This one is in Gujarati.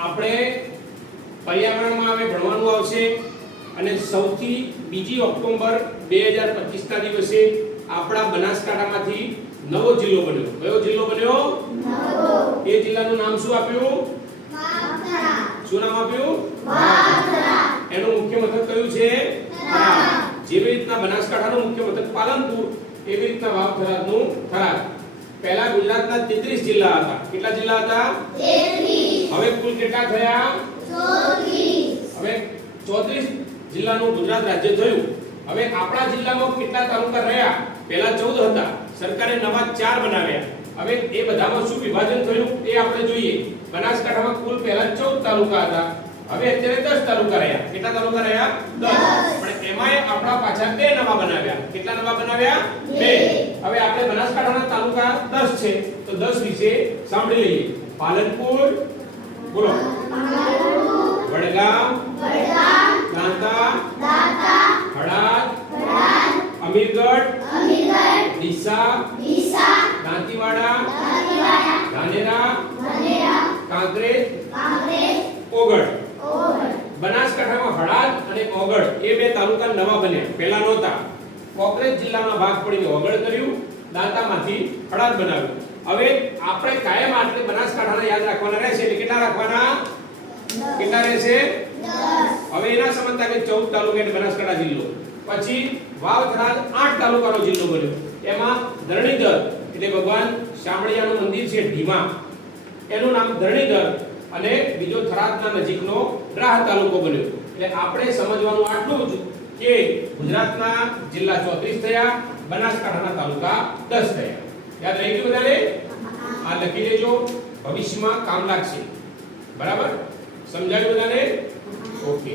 આપણે પર્યાવરણમાં હવે ભણવાનું આવશે અને સૌથી 2 ઓક્ટોબર 2025 ના દિવસે આપણા બનાસકાંઠામાંથી નવો જિલ્લો બન્યો. કયો જિલ્લો બન્યો? નવો. એ જિલ્લાનું નામ શું આપ્યું? વાવથરા. શું નામ આપ્યું? વાવથરા. એનું મુખ્ય મથક કયું છે? થરાદ. જેવી રીતના બનાસકાંઠાનું મુખ્ય મથક પાલનપુર એવી રીતના વાવથરાનું થરાદ. પહેલા ગુજરાતના 33 જિલ્લા હતા. કેટલા જિલ્લા હતા? 33. હવે કુલ કેટલા થયા? 34. હવે 34 જિલ્લાનું ગુજરાત રાજ્ય થયું. હવે આપણા જિલ્લામાં કેટલા તાલુકા રહ્યા? પહેલા 14 હતા. સરકારે નવા 4 બનાવ્યા. હવે એ બધામાં શું વિભાજન થયું એ આપણે જોઈએ. બનાસકાંઠામાં કુલ પહેલા 14 તાલુકા હતા. હવે અત્યારે 10 તાલુકા રહ્યા. કેટલા તાલુકા રહ્યા? 10. પણ એમાંય આપણા પાછા 2 નવા બનાવ્યા. કેટલા નવા બનાવ્યા? 2. હવે આપણે બનાસકાંઠાના તાલુકા 10 છે તો 10 વિશે સાંભળી લઈએ. પાલનપુર, બોલો. વડગામ, દાંતા, હળાદ, અમીરગઢ, ડીસા, દાંતીવાડા, ધાનેરા, કાંકરેજ, ઓગળ. બનાસકાંઠામાં હળાદ અને ઓગળ એ 2 તાલુકા નવા બન્યા. પહેલા નહોતા. કોંકરેજ જિલ્લામાં ભાગ પડીને ઓગળ કર્યું, દાંતામાંથી હળાદ બનાવ્યું. હવે આપણે કાયમ આટલે બનાસકાંઠાને યાદ રાખવાના રહેશે. એટલે કેટલા રાખવાના? કેટલા રહેશે? 10. હવે એના સમજતા કે 14 તાલુકા એટલે બનાસકાંઠા જિલ્લો. પછી વાવથરાદ 8 તાલુકાનો જિલ્લો બન્યો. એમાં ધરણીધર એટલે ભગવાન શામળિયાનું મંદિર છે ઢીમા, એનું નામ ધરણીધર, અને બીજો થરાદના નજીકનો રાહ તાલુકો બન્યો. એટલે આપણે સમજવાનું આટલું જ કે ગુજરાતના જિલ્લા 34 થયા, બનાસકાંઠાના તાલુકા 10 થયા. યાદ રહી ગયું બધાને? આ લખી લેજો, ભવિષ્યમાં કામ લાગશે. બરાબર? સમજાયું બધાને? ઓકે.